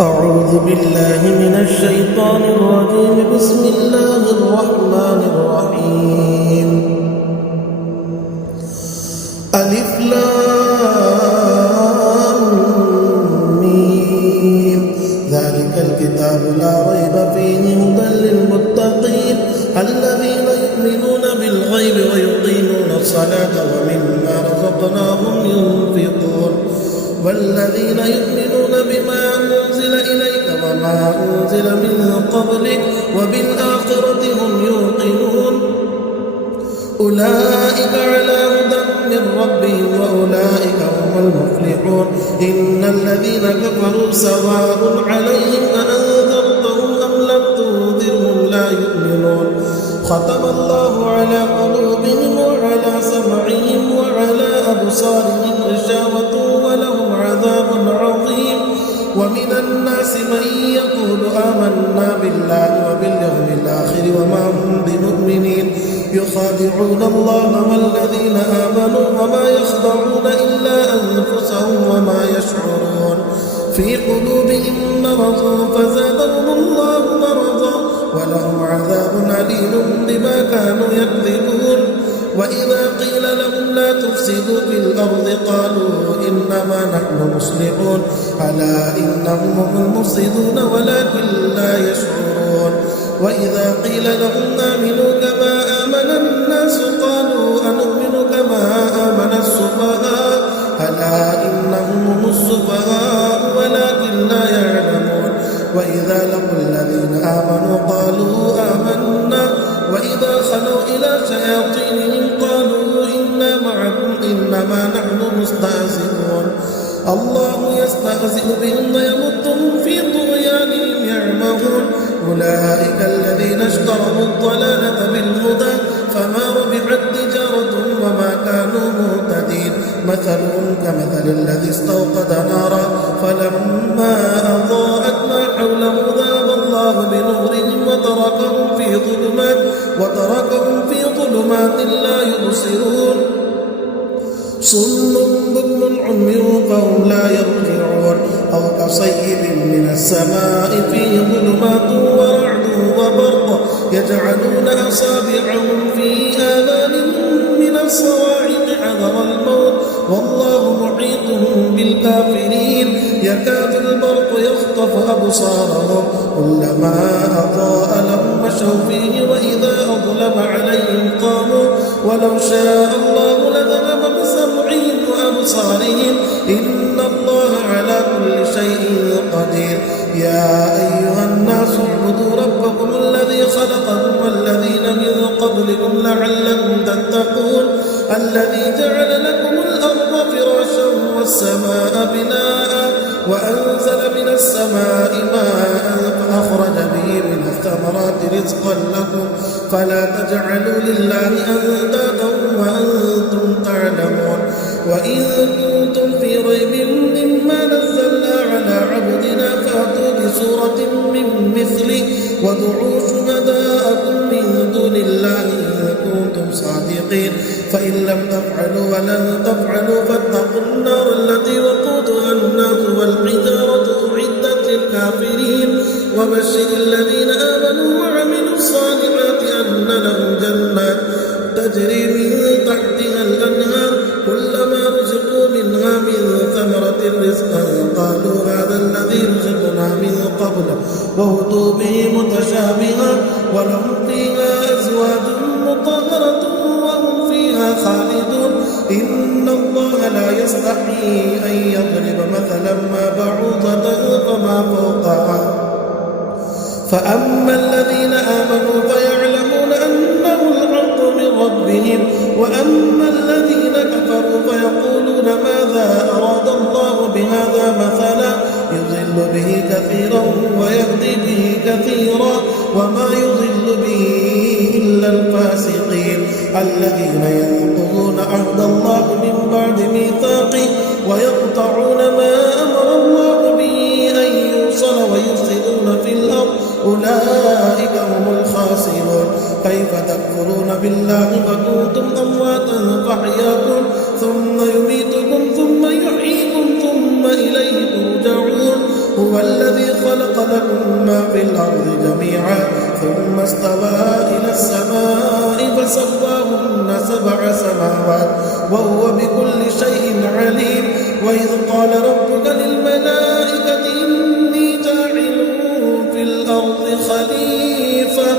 أعوذ بالله من الشيطان الرجيم. بسم الله الرحمن الرحيم. ألف لام ميم. ذلك الكتاب لا ريب فيه هدى للمتقين الذين يؤمنون بالغيب ويقيمون الصلاة ومما رزقناهم ينفقون والذين يؤمنون بما أنزل إليك وما أنزل من قبلك وبالآخرة هم يوقنون أولئك على هدى من ربهم وأولئك هم المفلحون. إن الذين كفروا سواء عليهم أأنذرتهم أم لم تنذرهم لا يؤمنون. ختم الله على قلوبهم وعلى سمعهم وعلى أبصارهم غشاوة ولهم عذاب عظيم. ومن الناس من يقول آمنا بالله وباليوم الآخر وما هم بمؤمنين يخادعون الله والذين آمنوا وما يخدعون إلا أنفسهم وما يشعرون. في قلوبهم مرض فزادهم الله مرضا ولهم عذاب أليم بما كانوا يكذبون. وإذا قيل لهم لا تفسدوا في الأرض قالوا إنما نحن مصلحون ألا إنهم هم المفسدون ولكن لا يشعرون. وإذا قيل لهم آمنوا كما آمن الناس قالوا أنؤمن كما آمن السفهاء ألا إنهم هم السفهاء ولكن لا يعلمون. وإذا لقوا الذين آمنوا قالوا آمنا وإذا خلوا إلى شياطينهم قالوا إنا معكم إنما نحن مستهزئون. الله يستهزئ بهم ويمدهم في طغيانهم يعمهون. أولئك الذين اشتروا الضلالة بالهدى فما ربحت تجارتهم وما كانوا مهتدين. مثلهم كمثل الذي استوقد نارا فلما أضاءت ما حوله ذهب الله بنورهم وتركهم في ظلمات لا يبصرون. صم بكم عمي فهم لا يرجعون. أو كصيب من السماء فيه ظلمات ورعد وبرق يجعلون أصابعهم في آذانهم من الصواعق حذر الموت والله محيط بالكافرين. يكاد البرق يخطف أبصارهم كلما أضاء لهم مشوا فيه وإذا أظلم عليهم قاموا ولو شاء الله لذهب بسمعهم وأبصارهم إن الله على كل شيء قدير. يا أيها الناس اعبدوا ربكم الذي خلقكم والذين من قبلكم لعلكم تتقون الذي جعل لكم الأرض فراشا والسماء بناء وأنزل من السماء ماء فأخرج به من الثمرات رزقا لكم فلا تجعلوا لله أندادا وأنتم تعلمون. وإن كنتم في ريب مما نزلنا على عبدنا فأتوا بسورة من مثله وادعوا شهداءكم من دون الله إن كنتم صادقين. فإن لم تفعلوا ولن تفعلوا فاتقوا النار التي وقودها الناس والحجارة أعدت للكافرين. وبشر الذين آمنوا وعملوا الصالحات أن لهم جنات تجري من تحتها الأنهار كلما رزقوا منها من ثمرة رزقا قالوا هذا الذي رزقنا من قبل وأتوا به متشابها ولهم فيها أزواج مطهرة وهم فيها خالدون. إن الله لا يستحيي أن يضرب مثلا ما بعوضة فما فوقها فأما الذين آمنوا فيعلمون أنه الحق من ربهم وأما الذين كفروا فيقولون ماذا أراد الله بهذا مثلا يضل به كثيرا ويهدي به كثيرا وما يضل به إلا الفاسقين الذين ينقضون عهد الله من بعد ميثاقه ويقطعون ما أمر الله به أن يوصل ويفسدون في الأرض أولئك هم الخاسرون. كيف تكفرون بالله وكنتم أمواتا فأحياكم ثم يميتكم ثم يحييكم ثم إليه ترجعون. هو الذي خلق لكم ما في الأرض جميعا ثم استوى إلى السماء فسواهن 7 سماوات وهو بكل شيء عليم. وإذ قال ربك للملائكة إني جاعل في الأرض خليفة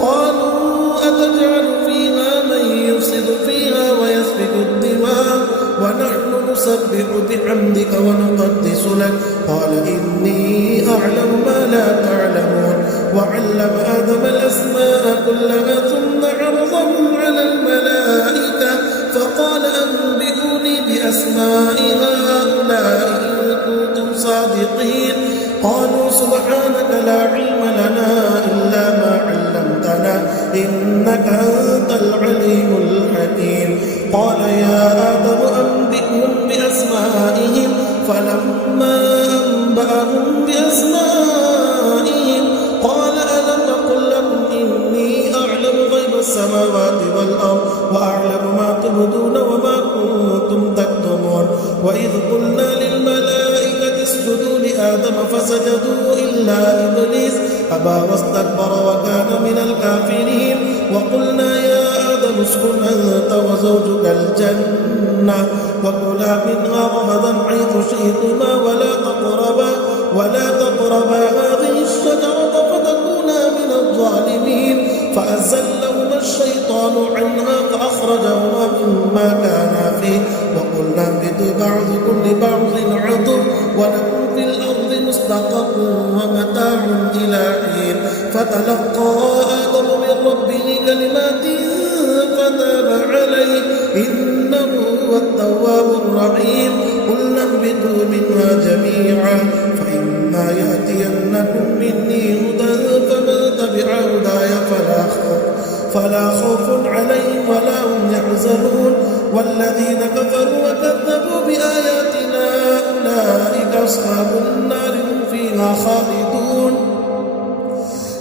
قالوا أتجعل فيها من يفسد فيها ويسفك الدماء ونحن نسبح بحمدك ونقدس لك قال إني أعلم ما لا تعلمون. وعلم آدم الأسماء كلها ثم عرضهم على الملائكة فقال أنبئوني بأسماء هؤلاء إن كنتم صادقين. قالوا سبحانك لا علم لنا إلا ما علمتنا إنك أنت العليم الحكيم. قال يا آدم أنبئهم بأسمائهم فلما أنبأهم بأسمائهم قال ألم أقل لكم إني أعلم غيب السماوات والأرض وأعلم ما تبدون وما كنتم تكتمون. وإذ قلنا للملائكة اسجدوا لآدم فسجدوا إلا إبليس أبى واستكبر وكان من الكافرين. وقلنا يا آدم اسكن أنت وزوجك الجنة وكلا منها رغدا حيث شئتما ولا تقربا هذه الشجرة فتكونا من الظالمين. فأزلهما الشيطان عنها فأخرجهما مما كانا فيه وقلنا اهبطوا بعضكم لبعض عدو ولكم في الأرض مستقر ومتاع إلى حين. فتلقى آدم من ربه كلمات فتاب عليه إنه هو التواب الرحيم. قلنا اهبطوا منها جميعا فإما يأتينكم مني هدى فمن تبع هداي فلا خوف عليهم ولا هم يحزنون. والذين كفروا وكذبوا بآياتنا أولئك أصحاب النار هم فيها خالدون.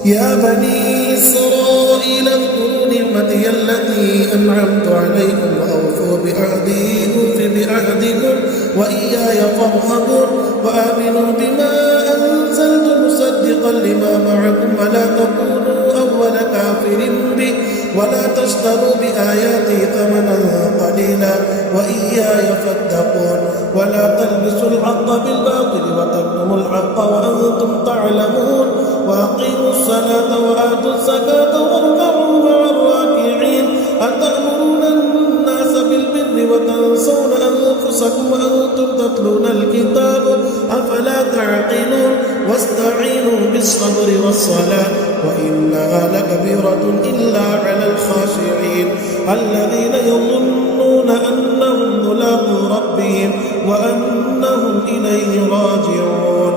يا بني إسرائيل اذكروا نعمتي التي أنعمت عليكم وأوفوا بعهدي أوف بعهدكم وإياي فارهبون. وآمنوا بما أنزلت مصدقا لما معكم ولا تكونوا أول كافر به ولا تشتروا بآياتي ثمنا قليلا وإياي فاتقون. ولا تلبسوا الحق بالباطل وتكتموا الحق وأنتم تعلمون. وأقيموا الصلاة وآتوا الزكاة واركعوا مع الراكعين. أتأمرون الناس بالبر وتنسون أنفسكم وأنتم تتلون الكتاب أفلا تعقلون. واستعينوا بالصبر والصلاة وإنها لكبيرة إلا على الخاشعين الذين يظنون أنهم ملاقو ربهم وأنهم إليه راجعون.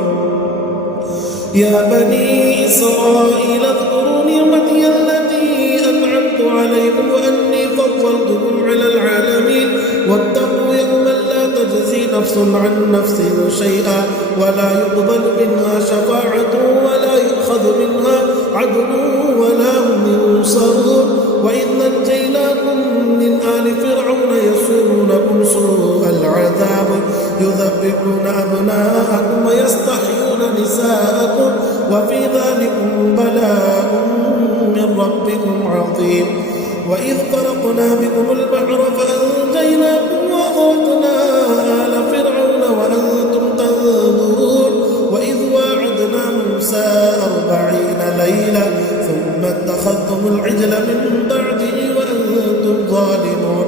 يا بني إسرائيل اذكروا نعمتي التي أنعمت عليكم وأني فضلتكم على العالمين. واتقوا يوما لا تجزي نفس عن نفس شيئا ولا يقبل منها شفاعة ولا يؤخذ منها عدل ولا هم ينصرون. وإذ نجيناكم من آل فرعون يسومونكم سوء العذاب يذبحون أبناءكم ويستحيون نساءكم وفي ذلكم بلاء من ربكم عظيم. وإذ فرقنا بكم البحر فأنجيناكم وأغرقنا آل فرعون وأنتم تنظرون. وإذ واعدنا موسى 40 ليلة ثم اتخذتم العجل من بعده وأنتم ظالمون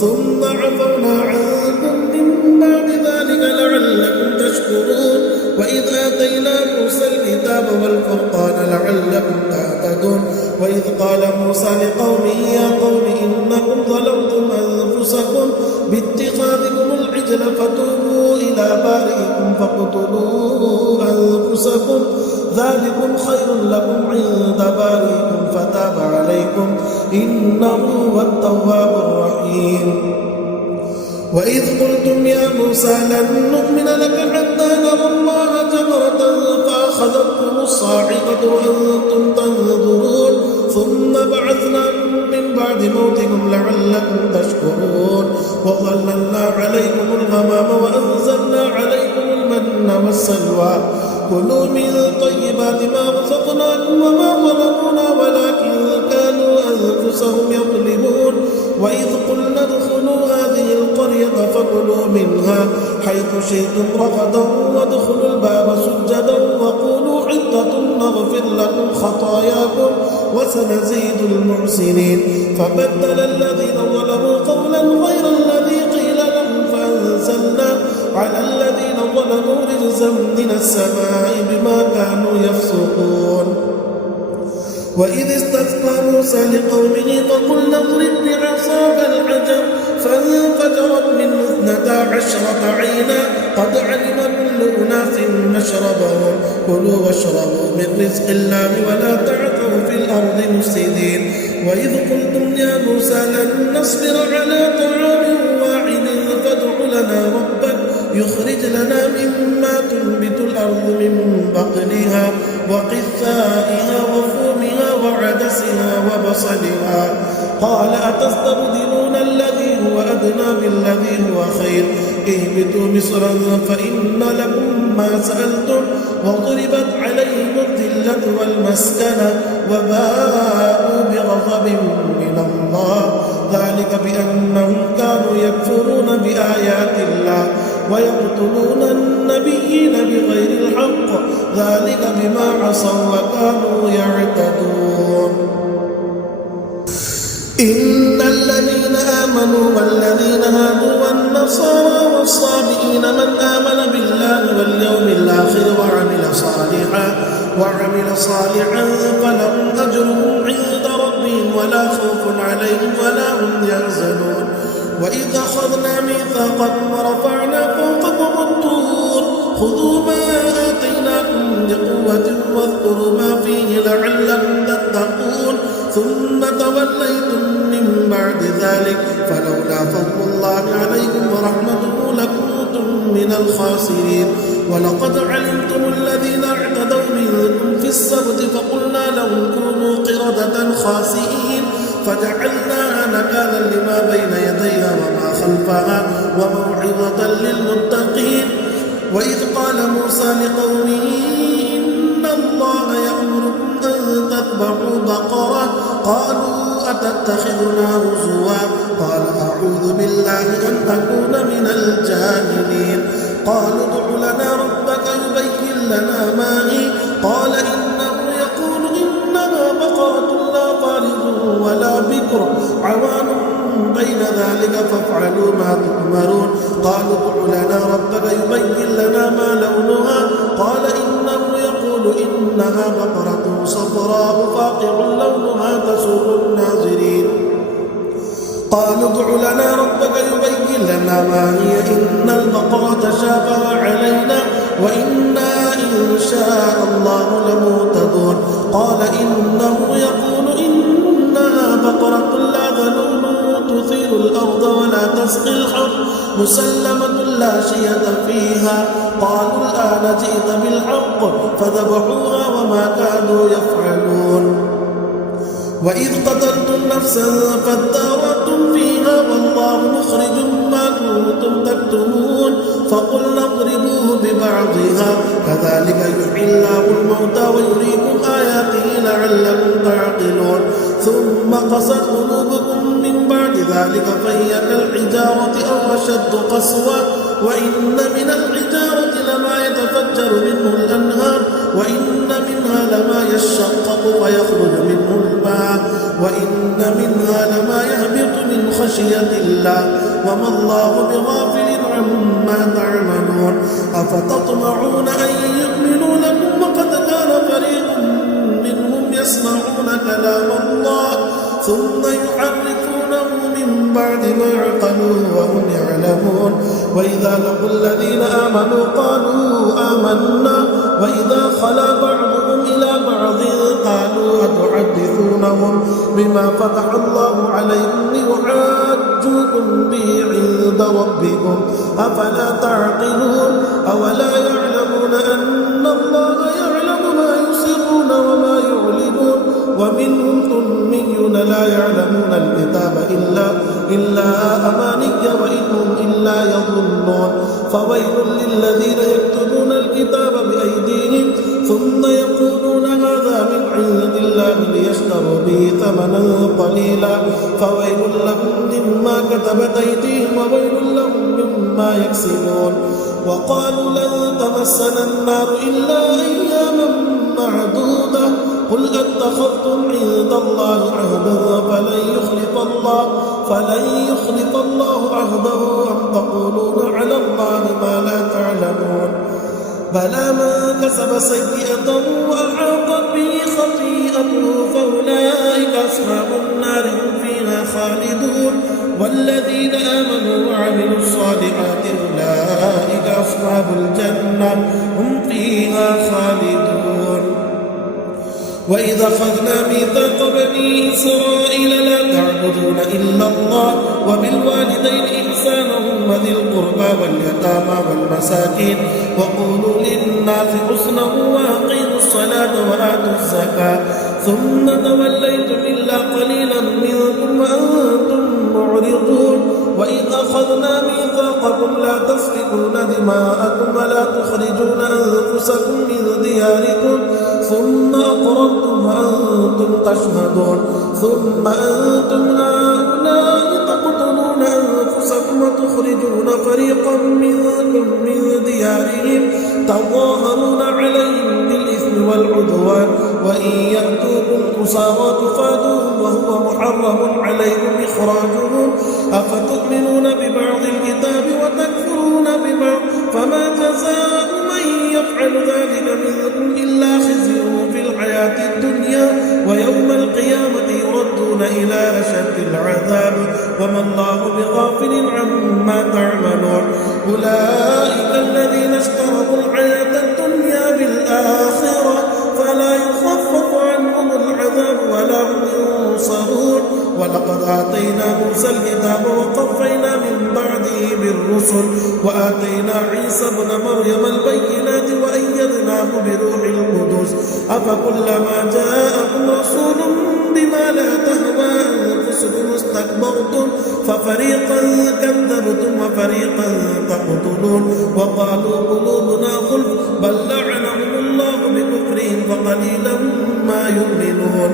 ثم عفونا عنكم من بعد ذلك لعلكم تشكرون. وإذ آتينا موسى الكتاب والفرقان لعلكم تهتدون. وإذ قال موسى لقومه يا قوم إنكم ظلمتم أنفسكم باتخاذكم العجل فتوبوا إلى بارئكم فاقتلوا أنفسكم ذلكم خير لكم عند بارئكم فتاب عليكم إنه هو التواب الرحيم. وإذ قلتم يا موسى لن نؤمن لك حتى نرى الله جهرة فأخذتكم الصاعقة وأنتم تنظرون ثم بعثناكم من بعد موتكم لعلكم تشكرون. وظللنا عليكم الغمام وأنزلنا عليكم المن والسلوى كلوا من طيبات ما رزقناكم وما ظلمونا ولكن كانوا أنفسهم يظلمون وإذ قلنا ادخلوا هذه القرية فكلوا منها حيث شئتم رغدا وادخلوا الباب سجدا وقولوا عدة نغفر لكم خطاياكم وسنزيد المحسنين فبدل الذين ظلموا قولا غير الذي قيل لهم فأنزلنا على الذين ظلموا رجزا من السماء بما كانوا يفسقون وإذ استسقى موسى لقومه فقلنا اضرب بعصاك الحجر فانفجرت منه 12 عينا قد علم كل أناس مشربهم كلوا واشربوا من رزق الله ولا تعثوا في الأرض مفسدين وإذ قلتم يا موسى لن نصبر على طعام واحد فادع لنا ربك يخرج لنا مما تنبت الأرض من بقلها وقثائها وفومها وعدسها وبصلها قال أتستبدلون الذي هو أدنى بالذي هو خير اهبطوا مصرا فإن لكم ما سألتم وضربت عليهم الذلة والمسكنة وباءوا بغضب من الله ذلك بأنهم كانوا يكفرون بآيات الله ويقتلون النبيين بغير الحق ذلك بما عصوا وكانوا يعتدون إن الذين آمنوا والذين هادوا والنصارى والصابئين من آمن بالله واليوم الآخر وعمل صالحا فلهم أجرهم عند ربهم ولا خوف عليهم ولا هم يحزنون وإذ أخذنا ميثاقكم ورفعنا فوقكم الطور خذوا ما آتيناكم بقوة واذكروا ما فيه لعلكم تتقون ثم توليتم من بعد ذلك فلولا فضل الله عليكم ورحمته لكنتم من الخاسرين ولقد علمتم الذين اعتدوا منكم في السبت فقلنا لهم كونوا قردة خاسئين فجعلناها نكالا لما بين يديها وما خلفها وموعظة للمتقين وإذ قال موسى لقومه إن الله يأمركم أن تذبحوا بقرة قالوا أتتخذنا هزوا قال أعوذ بالله أن أكون من الجاهلين قالوا ادع لنا ربك يبين لنا ما هي قال إنه يقول إنها بقرة لا فارض ولا بكر عوان بين ذلك فافعلوا ما تؤمرون قالوا ادع لنا ربك يبين لنا ما لونها قال إنه يقول إنها بقرة صفراء فاقع لونها تسر الناظرين قالوا ادع لنا ربك يبين لنا ما هي إن البقرة شابه علينا وإنا إن شاء الله لمهتدون قال إنه يقول إنها بقرة لا ذلول تثير الأرض ولا تسقي الحرث مسلمة لا شية فيها قالوا الآن جئت بالحق فذبحوها وما كانوا يفعلون وإذ قتلتم نفسا فادارأتم فيها والله مخرج ما كنتم تكتمون فقلنا اضربوه ببعضها كذلك يحيي الله الموتى ويريكم آياته لعلكم تعقلون ثم قست قلوبكم من بعد ذلك فهي كالحجارة أو أشد قسوة وإن من الحجارة لما يتفجر منه الأنهار وإن منها لما يشقق فيخرج منه الماء وإن منها لما يهبط من خشية الله وما الله بغافل عما تعملون أفتطمعون أن يؤمنوا لكم وقد كان فريق منهم يسمعون كلام الله ثم يحرفونه من بعد ما عقلوه وهم يعلمون وإذا لقوا الذين آمنوا قالوا آمنا وإذا خلا بعضهم إلى بعض قالوا أتحدثونهم بما فتح الله عليكم ليحاجوكم به عند ربكم أفلا تعقلون أولا يعلمون أن الله يعلم ما يسرون وما يعلنون ومنهم أمي الأميون لا يعلمون الكتاب إلا أماني وإن هم إلا يظنون فويل للذين يكتبون الكتاب بأيديهم ثم يقولون هذا من عند الله ليشتروا به ثمنا قليلا فويل لهم مما كتبت أيديهم وويل لهم مما يكسبون وقالوا لن تمسنا النار إلا أياما معدودة قل أتخذتم عند الله عهدا فلن يخلف الله عهده أم تقولون على الله ما لا تعلمون بلى من كسب سيئة وأحاطت به خطيئته فأولئك أصحاب النار هم فيها خالدون والذين آمنوا وعملوا الصالحات أولئك أصحاب الجنة هم فيها خالدون وإذا أخذنا ميثاق بني إسرائيل لا تعبدون إلا الله وبالوالدين إحسانا وذي القربى واليتامى والمساكين وقولوا للناس حسنا وأقيموا الصلاة وآتوا الزكاة ثم توليتم إلا قليلا منكم وأنتم معرضون وإذ أخذنا ميثاقكم لا تسفكون دماءكم ولا تخرجون أنفسكم من دياركم ثم أقررتم وأنتم تشهدون ثم أنتم هؤلاء تقتلون أنفسكم وتخرجون فريقا منكم من ديارهم تظاهرون عليهم بالإثم والعدوان وإن يأتوكم أسارى تفادوهم وهو محرم عليكم إخراجهم أفتؤمنون ببعض الكتاب وتكفرون ببعض فما جزاء من يفعل ذلك منكم إلا خزي في الحياة الدنيا ويوم القيامة يردون إلى أشد العذاب وما الله بغافل عما تعملون أولئك الذين اشتروا الحياة الدنيا بالآخرة فلا يخفف عنهم العذاب ولا هم ينصرون ولقد آتينا موسى الكتاب وقفينا من بعده بالرسل وآتينا عيسى ابن مريم البينات وأيدناه بروح القدس أفكلما جاءكم رسول بما لا تهوى أنفسكم استكبرتم ففريقا كذبتم وفريقا تقتلون وقالوا قلوبنا غلف بل لعنهم الله بكفرهم فقليلا ما يؤمنون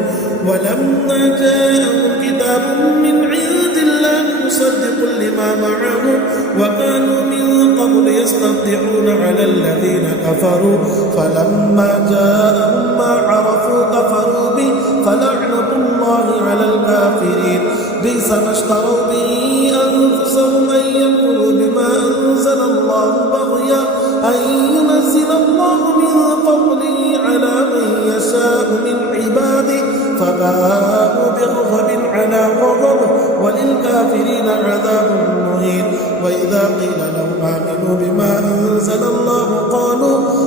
ولما جاءهم كتاب من عند الله مصدق لما معهم وكانوا من قبل يستفتحون على الذين كفروا فلما جاءهم ما عرفوا كفروا به فلعنة الله على الكافرين بئس ما اشتروا به أنفسهم أن يكفروا بما أنزل الله بغيا أن ينزل الله من فضله على من يشاء من عباده فباءوا بغضب على غضب وللكافرين عذاب مهين وإذا قيل لهم آمنوا بما أنزل الله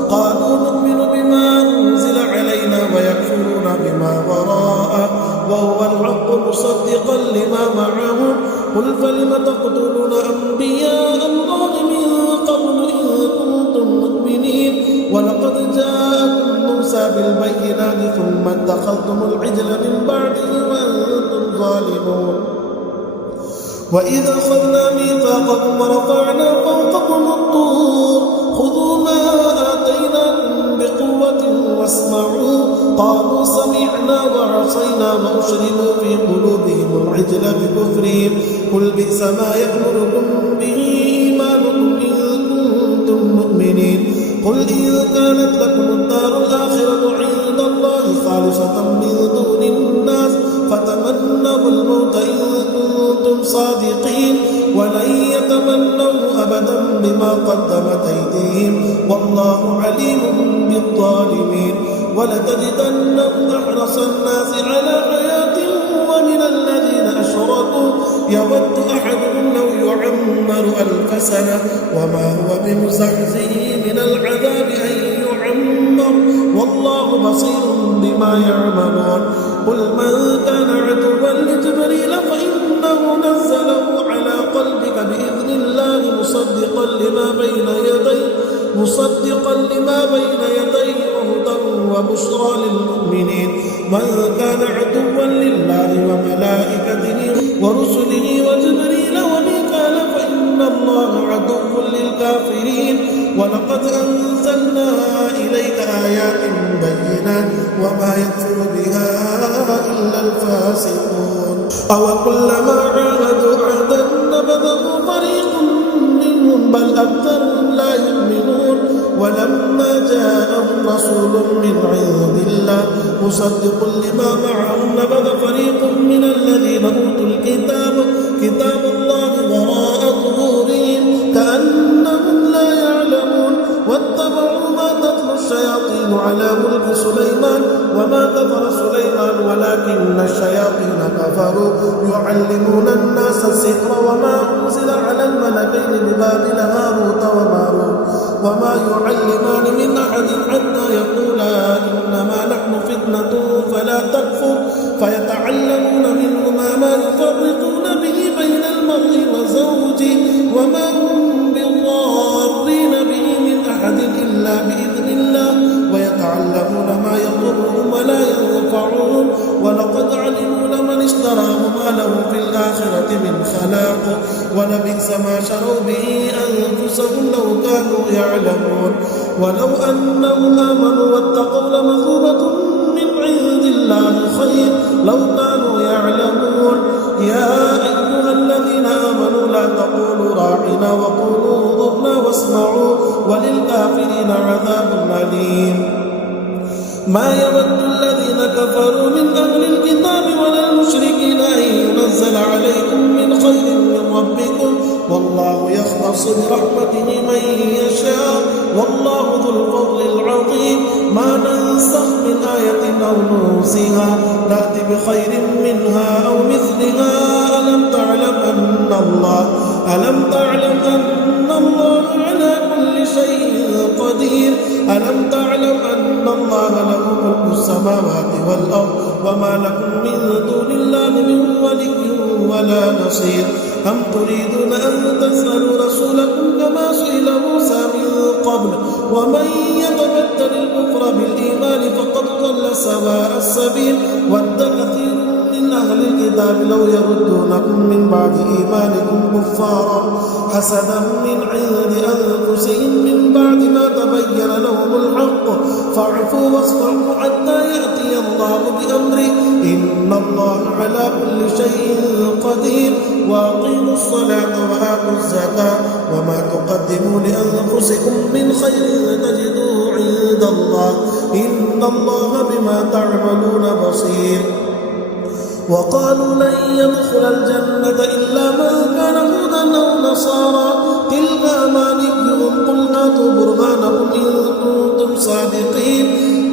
قالوا نؤمن بما أنزل علينا ويكفرون بما وراءه وهو الحق مصدقا لما معهم قل فلم تقتلون أنبياء الله من قبل إن كنتم مؤمنين ولقد جاءكم موسى بالبينات ثم اتخذتم العجل من بعده وأنتم ظالمون وإذا أخذنا ميثاقكم ورفعنا فوقكم الطور خذوا ما آتيناكم بقوة واسمعوا قالوا سمعنا وعصينا وأشربوا في قلوبهم العجل بكفرهم قل بئس ما يأمركم به إيمانكم إن كنتم مؤمنين قل إن كانت لكم الدار الآخرة عند الله خالصة من دون الناس فتمنوا الموت إن كنتم صادقين ولن يتمنوا أبدا بما قدمت أيديهم والله عليم بالظالمين ولتجدنهم أحرص الناس على حياة ومن الذين أشركوا يود أحدهم لو يعمر 1000 سنة وما هو بمزحزحه من العذاب أن يعمر والله بصير بما يعملون قل من كان عدوا لجبريل فإنه نزله على قلبك بإذن الله مصدقا لما بين يديه وهدى وبشرى للمؤمنين من كان عدوا لله وملائكته ورسله وجبريل وميكال فإن الله عدو للكافرين ولقد أنزلنا إليك آيات بينات وما يكفر بها إلا الفاسقون أو كلما عاهدوا عهدا نبذه فريق منهم بل أكثرهم لا يؤمنون ولما جاءهم رسول من عند الله مصدق لما معهم نبذ فريق من الذين أوتوا الكتاب كتاب الله وراء ظهورهم كأنهم لا يعلمون واتبعوا ما تتلو الشياطين على ملك سليمان وما كفر سليمان ولكن الشياطين كفروا يعلمون الناس السحر وما أنزل على الملكين ببابل هاروت وماروت وما يعلمان من أحد حتى يقولا إنما نحن فتنة فلا تكفر فيتعلمون منهما ما يفرقون به بين المرء وزوجه وما هم بالضارين به من أحد إلا بإذن الله ويتعلمون ما يضرهم ولا ينفعهم ولقد علموا لمن اشتراه ما له في الآخرة من خلاق ولبئس ما شروا به أنفسهم لو كانوا يعلمون ولو أنهم آمنوا واتقوا لمثوبة من عند الله خير لو كانوا يعلمون يا أيها الذين آمنوا لا تقولوا راعنا وقولوا انظرنا واسمعوا وللكافرين عذاب أليم ما يود الذين كفروا من أهل الكتاب ولا المشركين أن ينزل عليكم من خير من ربكم والله يختص برحمته من يشاء والله ذو الفضل العظيم ما ننسخ من آية أو ننسها نأت بخير منها أو مثلها ألم تعلم أن الله على كل شيء قدير ألم تعلم أن الله له ملك السماوات والأرض وما لكم من دون الله من ولي ولا نصير أم تريدون أن تسألوا رسولكم كما سئل موسى من قبل ومن يتبدل الكفر بالإيمان فقد ضل سواء السبيل ود كثير من أهل الكتاب لو يردونكم من بعد إيمانكم كفارا حسدا من عند أنفسهم من بعد ما تبين لهم الحق فاعفوا واصفحوا حتى يأتي الله بأمره إن الله على كل شيء قدير وأقيموا الصلاة وآتوا الزكاة وما تقدموا لأنفسكم من خير تجدوه عند الله إن الله بما تعملون بصير وقالوا لن يدخل الجنة إلا من كان هودا أو نصارى تلك أمانيهم قل هاتوا برهانكم إن كنتم صادقين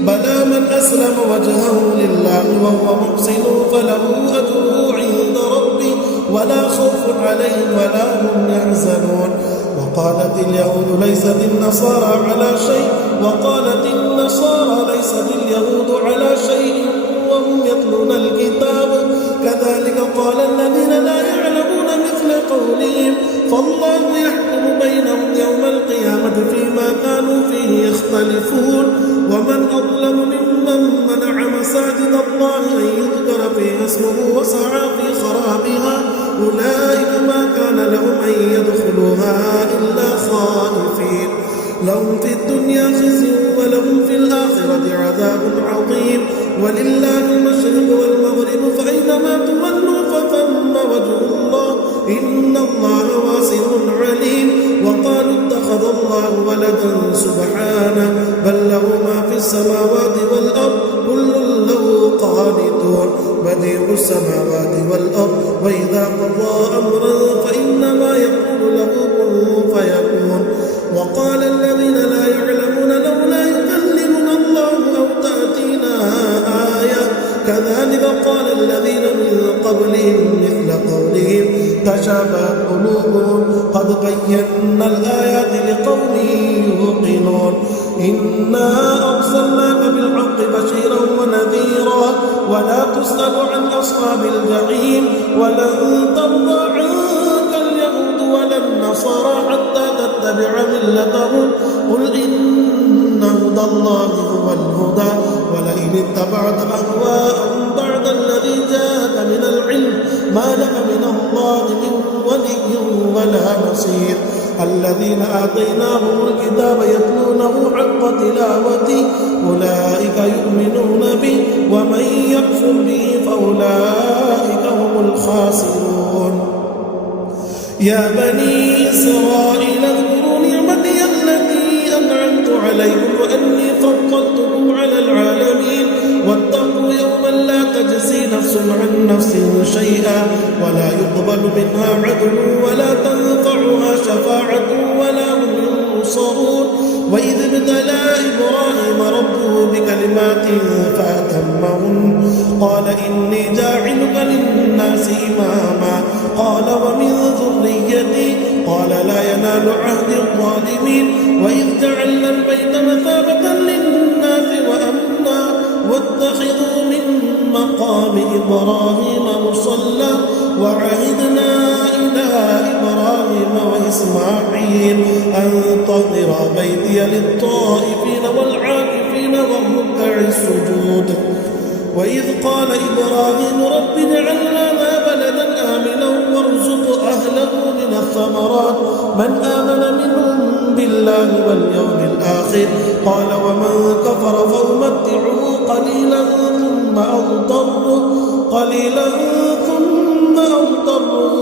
بلى من أسلم وجهه لله وهو محسن فله أجره عند ربه ولا خوف عليهم ولا هم يحزنون وقالت اليهود ليست النصارى على شيء وقالت النصارى ليست اليهود على شيء وهم يتلون الكتاب كذلك قال الذين لا يعلمون مثل قولهم فالله يحكم بينهم يوم القيامة فيما كانوا فيه يختلفون ومن أظلم ممن منع مساجد الله أن يذكر فيها اسمه وسعى في خرابها أولئك ما كان لهم أن يدخلوها إلا خائفين لهم في الدنيا خزي ولهم في الآخرة عذاب عظيم ولله المشرق والمغرب فأينما تولوا فثم وجه الله إن الله واسع عليم وقالوا اتخذ الله ولدا سبحانه بل له ما في السماوات والأرض كل له قانتون بديع السماوات والأرض وإذا قضى أمرا فإنما يقول له كن فيكون وقال الذين لا يعلمون لولا يكلمنا الله أو تأتينا آية كذلك قال الذين من قبلهم مثل قولهم تشابهت قلوبهم قد بينا الآيات لقوم يوقنون إنا أرسلناك بالحق بشيرا ونذيرا ولا تسأل عن أصحاب الجحيم ولن ترضى عنك اليهود ولا النصارى حتى تتبع ملتهم قل إن هدى الله هو الهدى ولئن ولئن اتبعت أهواءهم بعد الذي جاءك من العلم ما لك من الله من ولي ولا نصير الذين آتيناهم الكتاب يتلونه حق تلاوته أولئك يؤمنون به ومن يكفر به فأولئك هم الخاسرون يا بني إسرائيل اذكروا نعمتي التي أنعمت عليكم وأني فضلتكم على العالمين واتقوا يوما لا تجزي نفس عن نفس شيئا ولا يقبل منها عدل ولا تنفعها شفاعة ولا هم ينصرون وإذ ابتلى إبراهيم ربه بكلمات فأتمهن قال إني جاعلك للناس إماما قال ومن ذريتي قال لا ينال عهد الظالمين وإذ جعلنا البيت مثابة للناس وأمنا واتخذوا من مقام إبراهيم مصلى وعهدنا إلى إبراهيم وإسماعيل أن طهر بيتي للطائفين والعاكفين والركع السجود وإذ قال إبراهيم رب اجعل هذا بلدا آمنا وارزق أهله من الثمرات من آمن منهم بالله واليوم الآخر قال ومن كفر فأمتعه قليلا ثم أضطره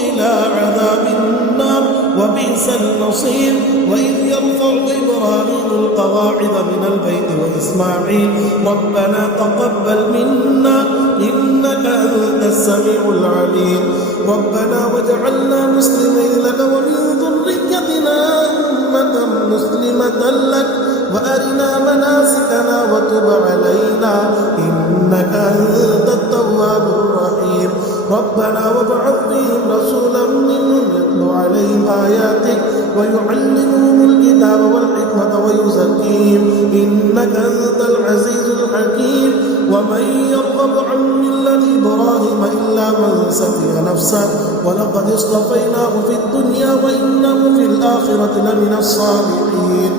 إلى عذاب النار وبئس المصير وإذ يرفع إبراهيم القواعد من البيت وإسماعيل ربنا تقبل منا إنك أنت السميع العليم ربنا واجعلنا مسلمين لك ومن ذريتنا أمة مسلمة لك وأرنا مناسكنا وتب علينا إنك أنت التواب الرحيم ربنا وابعث فيهم رسولا منهم يتلو عليهم آياتك ويعلمهم الكتاب والحكمة ويزكيهم إنك أنت العزيز الحكيم ومن يرغب عن ملة إبراهيم إلا من سفه نفسه ولقد اصطفيناه في الدنيا وإنه في الآخرة لمن الصالحين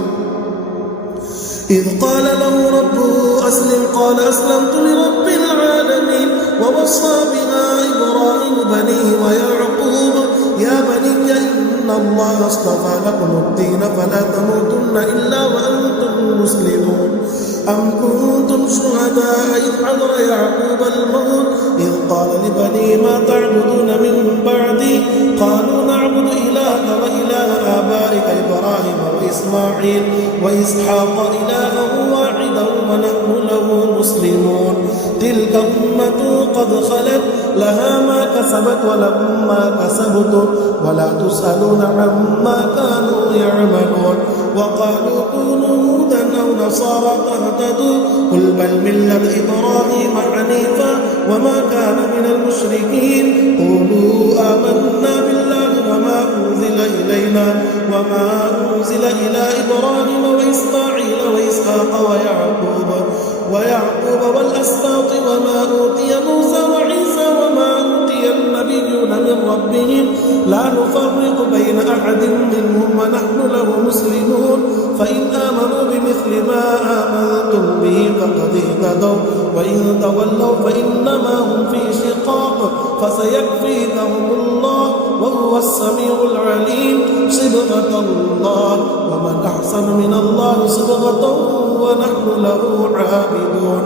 إذ قال له ربه أسلم قال أسلمت لرب العالمين ووصى بها إبراهيم بنيه ويعقوب يا بني إن الله اصطفى لكم الدين فلا تموتن إلا وأنتم مسلمون أم كنتم شهداء إذ حضر يعقوب الموت إذ قال لبنيه ما تعبدون من بعدي قالوا نعبد إلهك وإله آبائك إبراهيم وإسماعيل وإسحاق إلها واحدا ونحن له مسلمون تلك أمة قد خلت لها ما كسبت ولكم ما كسبتم ولا تسألون عما كانوا يعملون وقالوا كونوا هودا أو نصارى تهتدوا قل بل ملة إبراهيم حنيفا وما كان من المشركين قولوا آمنا بالله وما أنزل إلينا وما أنزل إلى إبراهيم وإسماعيل وإسحاق ويعقوب والأسباط وما أوتي موسى وعيسى وما أوتي النبيون من ربهم لا نفرق بين أحد منهم ونحن له مسلمون فإن آمنوا بمثل ما آمنتم به فقد اهتدوا وإن تولوا فإنما هم في شقاق فسيكفيكهم الله وهو السميع العليم صبغة الله ومن أحسن من الله صبغة ونحن له عابدون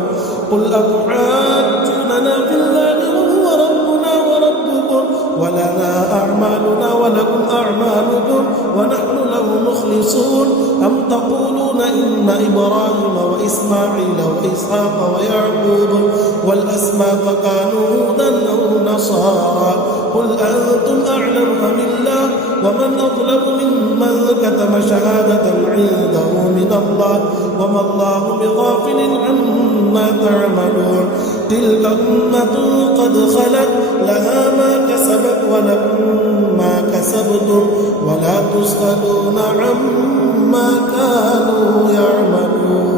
قل أتحاجوننا في الله وهو ربنا وربكم ولنا أعمالنا ولكم أعمالكم ونحن له مخلصون أم تقولون إن إبراهيم وإسماعيل وإسحاق ويعقوب والأسباط كانوا هودا أو نصارى قل أنتم أعلم أم الله ومن أظلم ممن كتم شهادة عنده من الله وما الله بغافل عما تعملون تلك أمة قد خلت لها ما كسبت ولكم ما كسبتم ولا تسألون عما كانوا يعملون